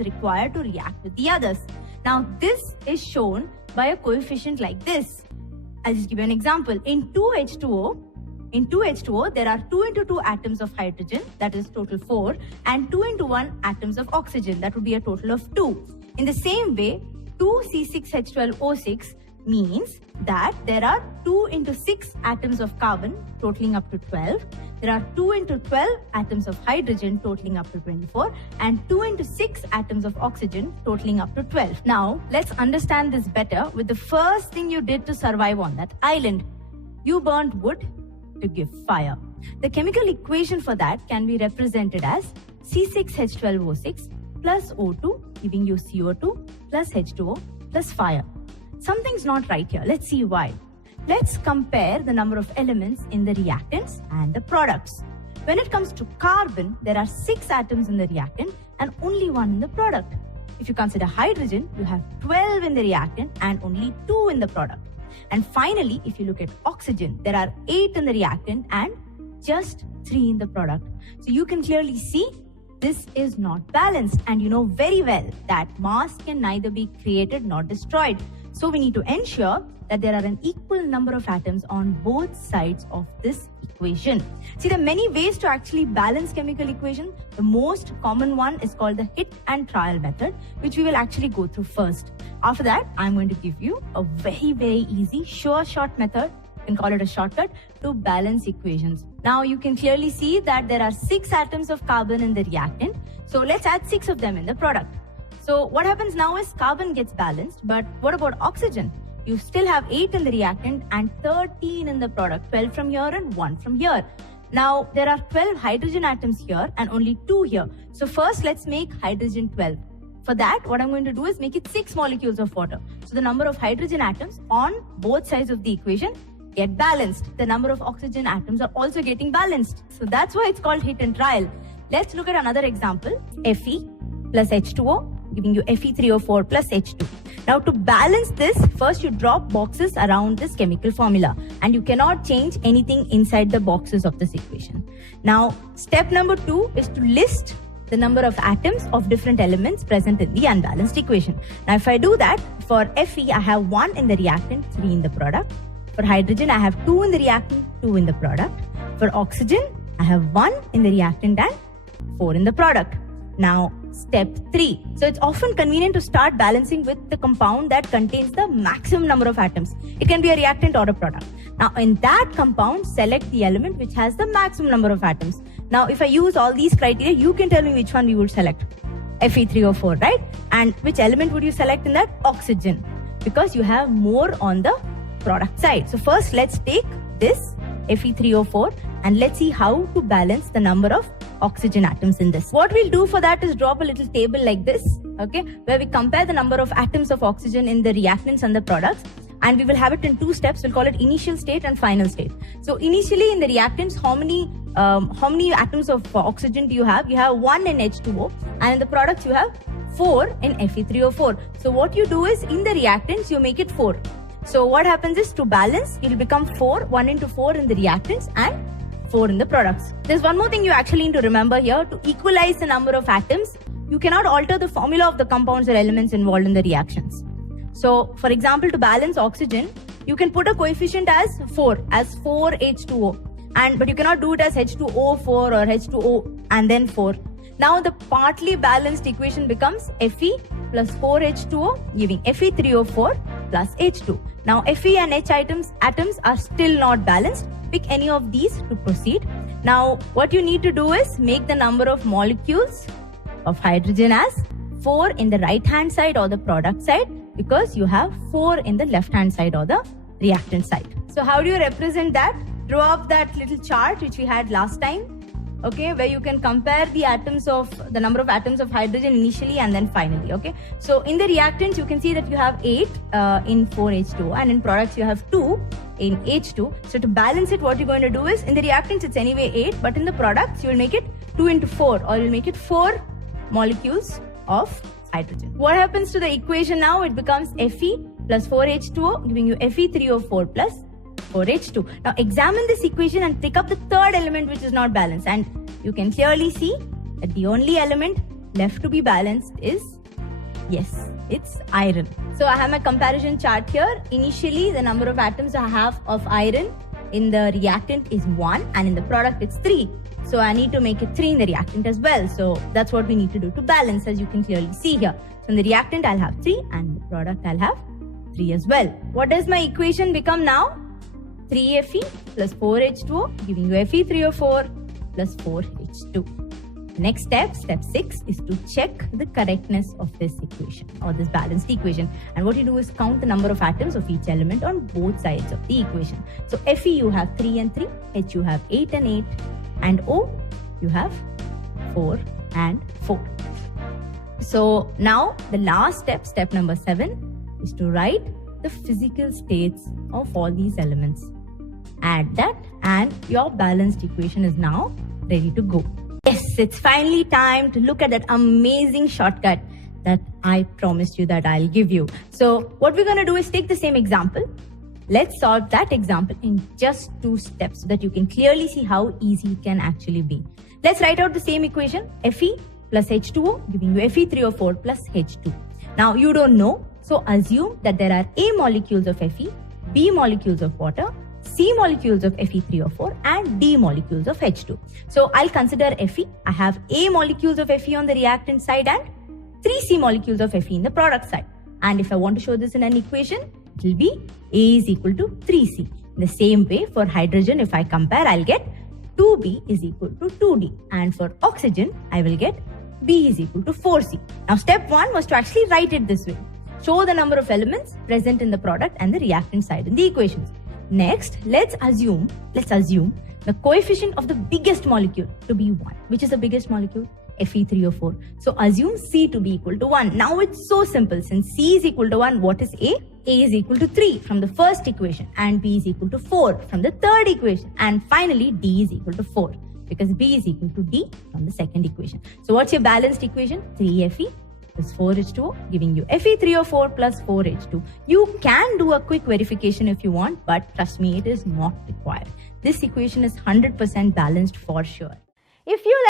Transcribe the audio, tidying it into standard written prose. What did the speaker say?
required to react with the others. Now, this is shown by a coefficient like this. I'll just give you an example. In 2H2O, there are 2 into 2 atoms of hydrogen, that is total 4, and 2 into 1 atoms of oxygen, that would be a total of 2. In the same way, 2C6H12O6 means that there are 2 into 6 atoms of carbon, totaling up to 12. There are 2 into 12 atoms of hydrogen, totaling up to 24, and 2 into 6 atoms of oxygen, totaling up to 12. Now, let's understand this better with the first thing you did to survive on that island. You burnt wood to give fire. The chemical equation for that can be represented as C6H12O6 plus O2, giving you CO2 plus H2O plus fire. Something's not right here. Let's see why. Let's compare the number of elements in the reactants and the products. When it comes to carbon, there are 6 atoms in the reactant and only 1 in the product. If you consider hydrogen, you have 12 in the reactant and only 2 in the product. And finally, if you look at oxygen, there are 8 in the reactant and just 3 in the product. So you can clearly see this is not balanced, and you know very well that mass can neither be created nor destroyed. So we need to ensure that there are an equal number of atoms on both sides of this equation. See, there are many ways to actually balance chemical equation. The most common one is called the hit and trial method, which we will actually go through first. After that, I'm going to give you a very, very easy, sure shot method. You can call it a shortcut to balance equations. Now you can clearly see that there are 6 atoms of carbon in the reactant. So let's add 6 of them in the product. So what happens now is carbon gets balanced, but what about oxygen? You still have 8 in the reactant and 13 in the product, 12 from here and 1 from here. Now there are 12 hydrogen atoms here and only 2 here. So first let's make hydrogen 12. For that, what I'm going to do is make it 6 molecules of water. So the number of hydrogen atoms on both sides of the equation get balanced. The number of oxygen atoms are also getting balanced. So that's why it's called hit and trial. Let's look at another example. Fe plus H2O, giving you Fe3O4 plus H2. Now to balance this, first you drop boxes around this chemical formula and you cannot change anything inside the boxes of this equation. Now step number 2 is to list the number of atoms of different elements present in the unbalanced equation. Now if I do that, for Fe I have 1 in the reactant, 3 in the product. For hydrogen I have 2 in the reactant, 2 in the product. For oxygen I have 1 in the reactant and 4 in the product. Now step 3. So it's often convenient to start balancing with the compound that contains the maximum number of atoms. It can be a reactant or a product. Now in that compound, select the element which has the maximum number of atoms. Now if I use all these criteria, you can tell me which one we would select. Fe3O4, right? And which element would you select in that? Oxygen. Because you have more on the product side. So first let's take this Fe3O4 and let's see how to balance the number of oxygen atoms in this. What we'll do for that is drop a little table like this, okay, where we compare the number of atoms of oxygen in the reactants and the products, and we will have it in 2 steps. We'll call it initial state and final state. So initially in the reactants, how many atoms of oxygen do you have? You have 1 in H2O, and in the products you have 4 in Fe3O4. So what you do is in the reactants you make it 4. So what happens is to balance, it will become 4, 1 into 4 in the reactants and 4 in the products. There's one more thing you actually need to remember here. To equalize the number of atoms, you cannot alter the formula of the compounds or elements involved in the reactions. So for example, to balance oxygen, you can put a coefficient as 4H2O, but you cannot do it as H2O4 or H2O and then 4. Now the partly balanced equation becomes Fe plus 4H2O, giving Fe3O4 plus H2. Now Fe and H atoms are still not balanced. Pick any of these to proceed. Now what you need to do is make the number of molecules of hydrogen as 4 in the right hand side or the product side, because you have 4 in the left hand side or the reactant side. So how do you represent that? Draw up that little chart which we had last time, okay, where you can compare the the number of atoms of hydrogen initially and then finally, okay. So in the reactants you can see that you have 8 in 4H2O, and in products you have 2 in H2. So to balance it, what you're going to do is, in the reactants it's anyway 8, but in the products you will make it 2 into 4, or you'll make it 4 molecules of hydrogen. What happens to the equation now? It becomes Fe plus 4H2O, giving you Fe3O4 plus 4H2. Now examine this equation and pick up the third element which is not balanced, and you can clearly see that the only element left to be balanced is, yes, it's iron. So I have my comparison chart here. Initially, the number of atoms I have of iron in the reactant is 1 and in the product it's 3. So I need to make it 3 in the reactant as well. So that's what we need to do to balance, as you can clearly see here. So in the reactant I'll have 3 and in the product I'll have 3 as well. What does my equation become now? 3Fe plus 4H2O giving you Fe3O4 plus 4H2. The next step, step 6, is to check the correctness of this equation or this balanced equation. And what you do is count the number of atoms of each element on both sides of the equation. So Fe you have 3 and 3, H you have 8 and 8, and O you have 4 and 4. So now the last step, step number 7, is to write the physical states of all these elements. Add that and your balanced equation is now ready to go. Yes, it's finally time to look at that amazing shortcut that I promised you that I'll give you. So what we're going to do is take the same example. Let's solve that example in just 2 steps so that you can clearly see how easy it can actually be. Let's write out the same equation, Fe plus H2O giving you Fe3O4 plus H2. Now you don't know, so assume that there are A molecules of Fe, B molecules of water, C molecules of Fe3O4 and D molecules of H2. So I'll consider Fe. I have A molecules of Fe on the reactant side and 3 C molecules of Fe in the product side. And if I want to show this in an equation, it will be A is equal to 3C. In the same way, for hydrogen, if I compare, I'll get 2B is equal to 2D. And for oxygen, I will get B is equal to 4C. Now step 1 was to actually write it this way. Show the number of elements present in the product and the reactant side in the equations. Next, let's assume the coefficient of the biggest molecule to be 1. Which is the biggest molecule? Fe3O4. So assume C to be equal to 1. Now it's so simple. Since C is equal to 1, what is A? A is equal to 3 from the first equation and B is equal to 4 from the third equation. And finally, D is equal to 4 because B is equal to D from the second equation. So what's your balanced equation? 3Fe plus 4H2O giving you Fe3O4 plus 4H2. You can do a quick verification if you want, but trust me, it is not required. This equation is 100% balanced for sure. If you